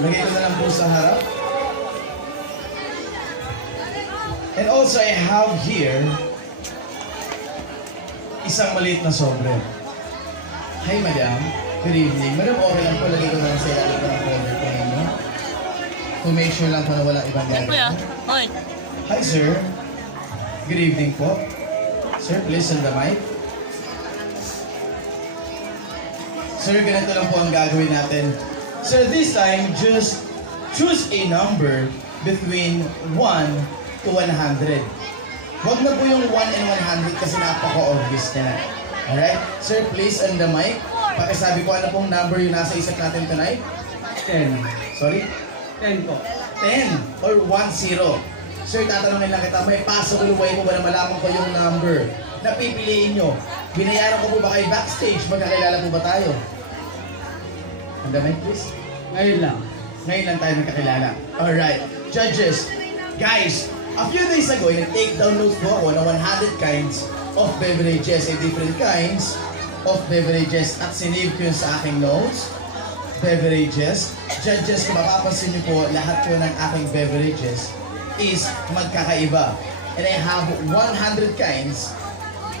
Lagay ko na lang po sa harap. And also, I have here isang maliit na sobre. Hi, madam. Good evening. Madam, okay lang po. Lagay ko na lang sa ilalim ko ng folder ko ninyo. To make sure lang po na walang ibang gagawin. Hoy. Hi, sir. Good evening po. Sir, please on the mic. Sir, ganito lang po ang gagawin natin. Sir, this time, just choose a number between 1 to 100. Huwag na po yung 1 and 100 kasi napaka-obvious niya na. Alright? Sir, please on the mic. Pakisabi ko ano pong number yung nasa isip natin tonight? 10. Sorry? 10 po. 10 or 1-0. Sir, tatanungin lang kita, may possible way mo ba na malaman ko yung number na pipiliin nyo? Binayaran ko po ba kayo backstage? Magkakilala po ba tayo? On the mic, please. Ngayon lang. Ngayon lang tayo magkakilala. Alright. Judges, guys, a few days ago, nag-take down notes po ako ng 100 kinds of beverages and different kinds of beverages at sinave ko yun sa aking notes. Beverages. Judges, kung mapapansin niyo po, lahat po ng aking beverages is magkakaiba. And I have 100 kinds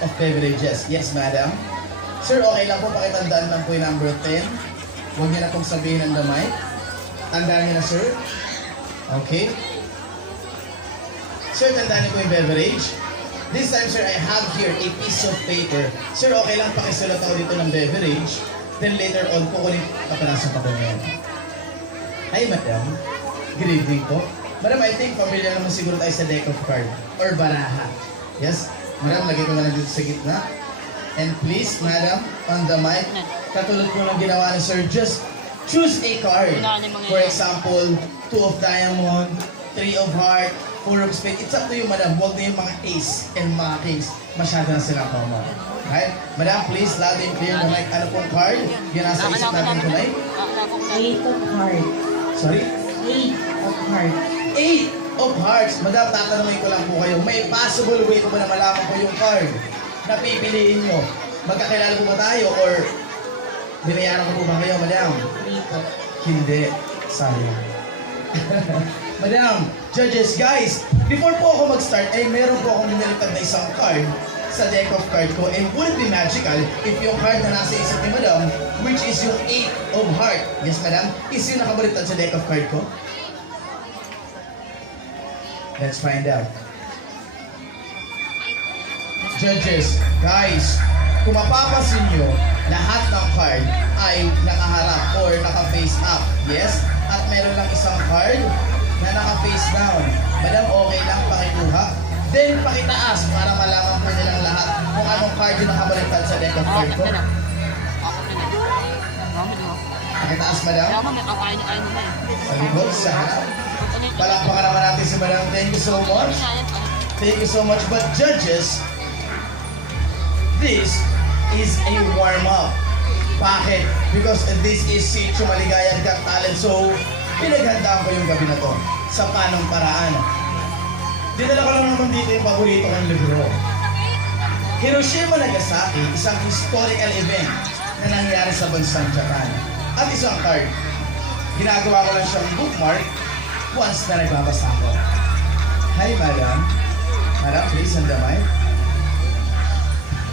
of beverages. Yes, madam? Sir, okay lang po, pakitandaan lang po yung number 10. Huwag niyo na pong sabihin ng damay. Tandaan niyo na, sir. Okay. Sir, tandaan niyo po yung beverage. This time, sir, I have here a piece of paper. Sir, okay lang pakisulat ako dito ng beverage. Then later on, kukunin kapanasan pa ko niyan. Hi, madam. Good evening po. Madam, I think familiar naman siguro tayo sa deck of card or baraha. Yes? Madam, lagay ko na lang dito sa gitna. And please, madam, on the mic, katulad po ng ginawa ni sir, just choose a card. For example, 2 of diamond, 3 of heart, 4 of spade. It's up to you, madam. Huwag na yung mga ace and mga kings. Masyado na silang common. Right? Madam, please, loud and clear the mic. Ano pong card? Yan nasa isip natin tonight. 8 of hearts. Sorry? 8 of hearts. 8 of hearts. Madam, tatanungin ko lang po kayo. May possible way po ba na malaman ko yung card na pipiliin nyo? Magkakilala po ba tayo or binayaran ko po ba kayo, madam? 3 po. Hindi. Sayang. Madam, judges, guys, before po ako mag-start, ay meron po akong binaliktad na isang card sa deck of card ko. And would it be magical if yung card na nasa isip ni madam, which is yung 8 of heart, yes madam, is yung nakabaliktad sa deck of card ko? Let's find out. Judges, guys, kung mapapansin nyo, lahat ng card ay nakaharap or naka-face up. Yes? At meron lang isang card na naka-face down. Madam, okay lang pakikuha. Then, pakitaas para malaman po nilang lahat kung anong card yung nakabaliktad sa deck of card ko. Pakitaas, madam. Sa likod, sa harap. Palakpakan naman natin si madam. Thank you so much. Thank you so much. But judges, this is a warm-up. Bakit? Because this is Sitio Maligayan Got Talent. So, pinaghandaan ko yung gabi na to sa panong paraan. Dinala ko lang naman dito yung paborito kong libro. Hiroshima, Nagasaki, isang historical event na nangyari sa bansang Japan. At isang card. Ginagawa ko lang siyang bookmark once na nagbabasa ko. Hi, madam. Madam, please, on the mic.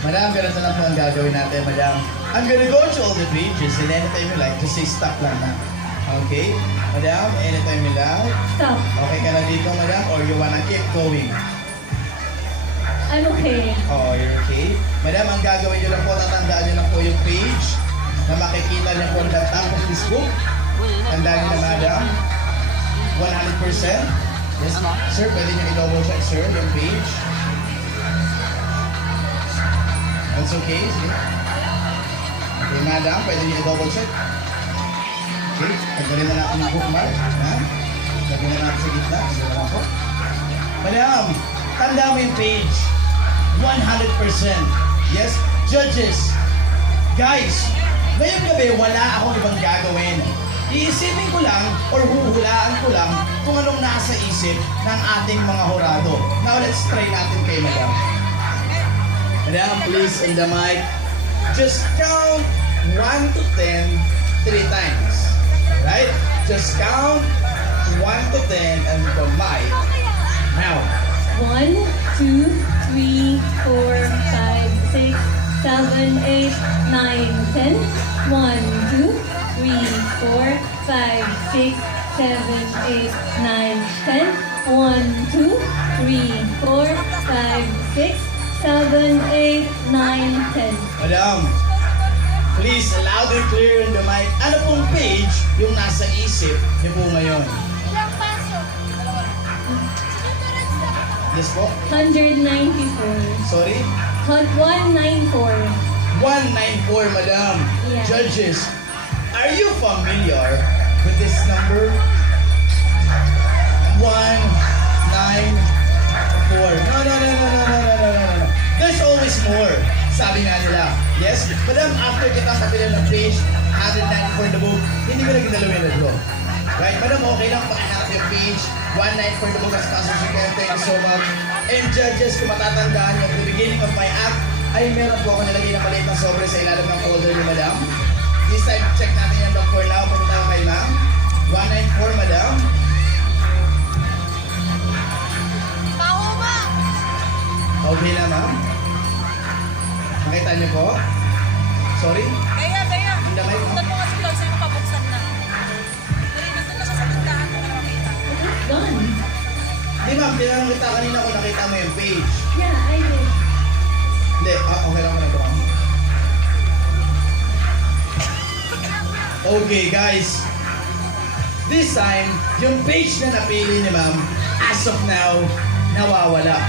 Madam, ganito lang po ang gagawin natin, madam. I'm gonna go through all the pages and anytime you like, just say stop lang na. Okay? Madam, anytime you like. Stop. Okay ka na dito, madam? Or you wanna keep going? I'm okay. Oo, you're okay. Madam, ang gagawin nyo lang po, tatandaan nyo lang po yung page na makikita nyo po the top of this book. Tandaan nyo na, madam. 100%. Yes, sir, pwede nyo i-double check, sir, yung page. That's okay, sige. Okay, madam, pwede nyo i-double check. Okay, taggalin na natin yung bookmark. Ha? Lagyan na natin sa gitna. Sige na po. Madam, tanda mo yung page. 100%. Yes? Judges, guys, ngayong gabi, wala akong ibang gagawin. Iisipin ko lang or huhulaan ko lang kung anong nasa isip ng ating mga horado. Now, let's try natin kay madam. Madam, please, in the mic, just count 1 to 10 3 times. Right? Just count 1 to 10 and the mic. Now, 1, 2, 3, 4, 5, 6, 7, 8, 9, 10. 1, 2, 3, 4, 5, 6, 7, 8, 9, 10. 1, 2, 3, 4, 5, 6, 7, 8, 9, 10. Madam, please loud and clear in the mic. Ano pong page yung nasa isip niyo po ngayon? Yes po? 194. Sorry? 194. 194, madam. Yeah. Judges, are you familiar with this number? 194. No. There's always more. Sabi nga nila. Yes? Madam, after kitang kapila ng page, 194 in the book, hindi ko na ginalawin na draw. Right? Madam, okay lang pakihanap yung page, 194 in the book as Pastor Chicken. Thank you so much. And judges, kung matatandaan nyo, at the beginning of my act, ay meron po ako nilagay na maliit na sobre sa ilalim ng folder ni Madam. This time, check natin yung book for now. Pumunta ko kay Ma'am. 194, Madam. Okay na, Ma'am? Nakita niyo po? Sorry? Kaya. Ang damay mo? Buksan mo nga si Lord, sa'yo mapabuksan na. Pero nandun na siya sa tindahan ko na makita. Done. Di ma'am, tinanong kita kanina kung nakita mo yung page. Yeah, I did. Hindi, okay lang mo na ito, ma'am. Okay, guys. This time, yung page na napili ni ma'am, as of now, nawawala.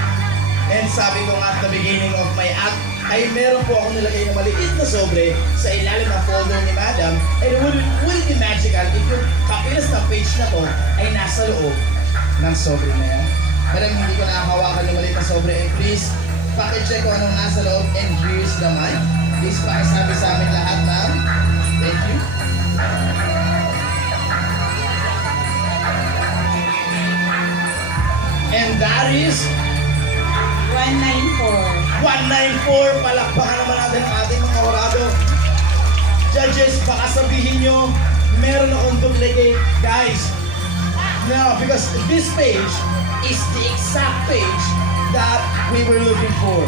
And sabi ko nga at the beginning of my act, ay meron po ako nilagay na maliit na sobre sa ilalim ng folder ni Madam. And would it be magical if yung kapilas na page na to ay nasa loob ng sobre na yan? Madam, hindi ko nakahawakan ng maliit na sobre. And please, pakicheck ko anong nasa loob and here's the mic. Please pakisabi sa amin lahat, ma'am. Thank you. And that is 194. 194, palakpakan naman natin ang ating mga orado. Judges, baka sabihin nyo, meron akong duplicate. Guys, no, because this page is the exact page that we were looking for.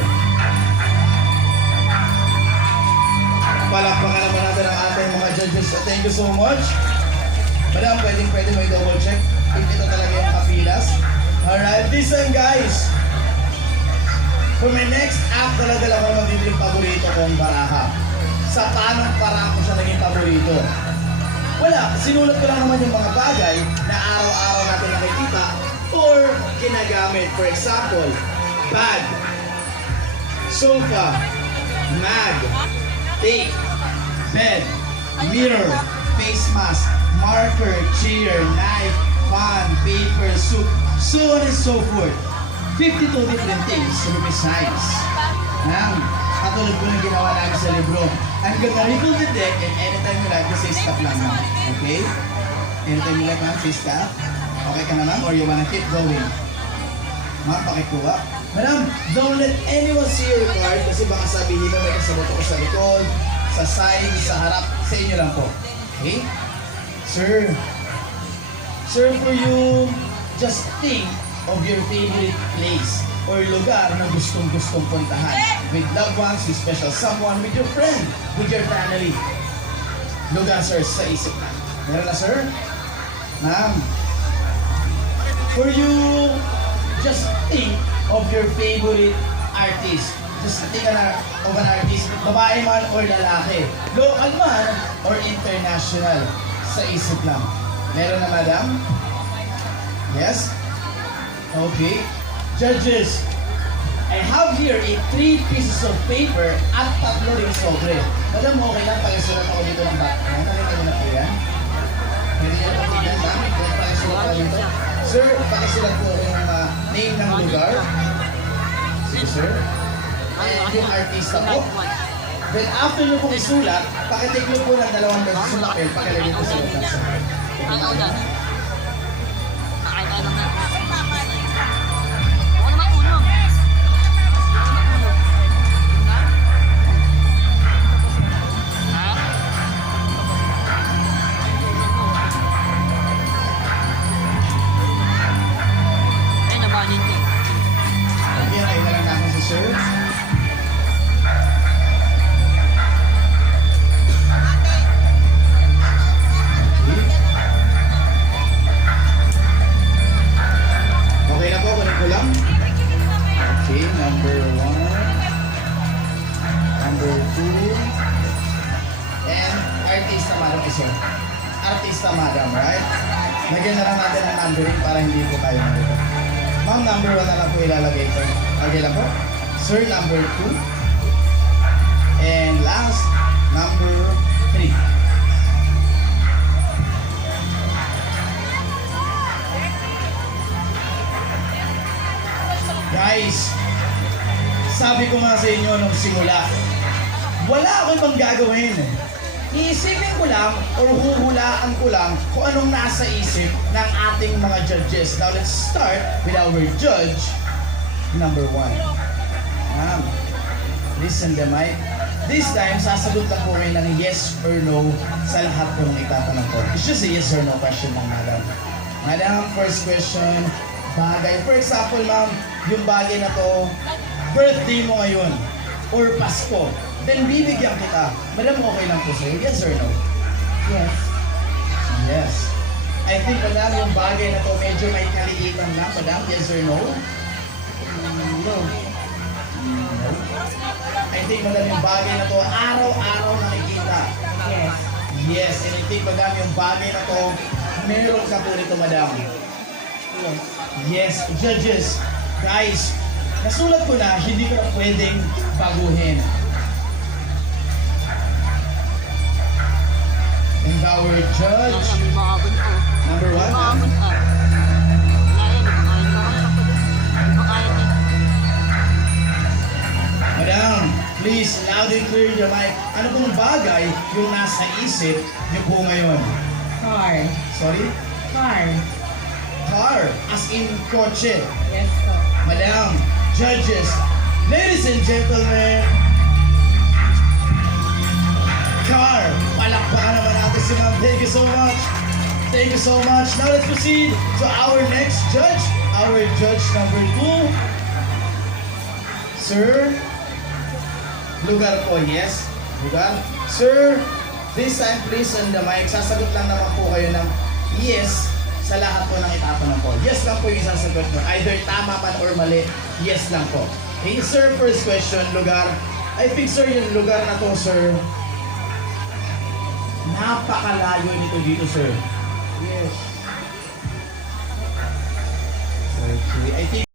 Palakpakan naman natin ang ating mga judges. Thank you so much. Madam, pwede mo i-double check if ito talaga yung kapilas. Alright, listen guys. For my next act, talaga lang ako magiging paborito kong baraha. Sa paanong parang ko siya naging paborito? Wala, sinulat ko lang naman yung mga bagay na araw-araw natin nakikita or ginagamit. For example, bag, sofa, mag, tape, bed, mirror, face mask, marker, chair, knife, fan, paper, soup, so on and so forth. 52 different things to be precise. Katulad ko ng ginawa namin sa libro. I'm gonna ripple the deck and anytime you like, just say stop lang, ma'am. Okay? Anytime you like, ma'am, say stop. Okay ka na, ma'am? Or you wanna keep going? Ma'am, pakikuha. Madam, don't let anyone see your card kasi baka sabihin mo may kasabot ako sa likod, sa side, sa harap, sa inyo lang po. Okay? Sir, for you, just think of your favorite place or lugar na gustong-gustong puntahan with loved ones, with special someone, with your friend, with your family. Lugar, sir, sa isip na. Meron na, sir? Ma'am. For you, just think of your favorite artist. Just think of an artist, babae man or lalaki, local man or international, sa isip lang. Meron na, madam? Yes? Okay. Judges, I have here 3 pieces of paper at 3 ring sobre. Madam, okay lang pakisulat ako dito ng background. Nakita mo na po yan? Pwede yan patignan, ma'am. Pwede pakisulat ako dito. Sir, pakisulat po yung name ng lugar. Sige, sir. And yung artista po. Then after nyo pong isulat, pakitake nyo po ng 2 beses yung papel, pakilagay po sa loob ng sobre. Ang ulan. Nakita lang na. Ako naman uno. Ha? Lagyan na lang natin ang numbering para hindi po tayo malito. Ma'am, number 1 na lang po ilalagay ito. Okay lang po? Sir, number 2. And last, number 3. Guys, sabi ko nga sa inyo nung simula, wala akong ibang gagawin. Iisipin ko lang or huhulaan ko lang kung anong nasa isip ng ating mga judges. Now let's start with our judge number 1. Ma'am, listen the mic. This time, sasagot lang po kayo ng yes or no sa lahat po ng itatanong ko. It's just a yes or no question lang, madam. Madam, first question, bagay. For example, ma'am, yung bagay na to, birthday mo ngayon or Pasko. Then bibigyan kita. Madam, okay lang po sa'yo? Yes or no? Yes. Yes. I think, madam, yung bagay na to medyo may kaliitan lang. Madam, yes or no? No. No. I think, madam, yung bagay na to araw-araw nakikita. Yes. Yes. And I think, madam, yung bagay na to meron ka po nito, madam. Yes. Yes. Judges, guys, nasulat ko na hindi ko na pwedeng baguhin. And our judge, number 1, madam, please, loud and clear your mic. Ano pong bagay yung nasa isip niyo po ngayon? Car. Sorry? Car. Car, as in kotse. Yes po. Madam, judges, ladies and gentlemen, car. Palakpakan naman natin si ma'am. Thank you so much. Thank you so much. Now let's proceed to our next judge. Our judge number 2. Sir, lugar po, yes? Lugar? Sir, this time please on the mic. Sasagot lang naman po kayo ng yes sa lahat po ng itatanong po. Yes lang po yung sasagot mo. Either tama man or mali, yes lang po. Okay, sir, first question, lugar. I think, sir, yung lugar na to, sir, napakalayo nito dito, sir. Yes. Okay, I think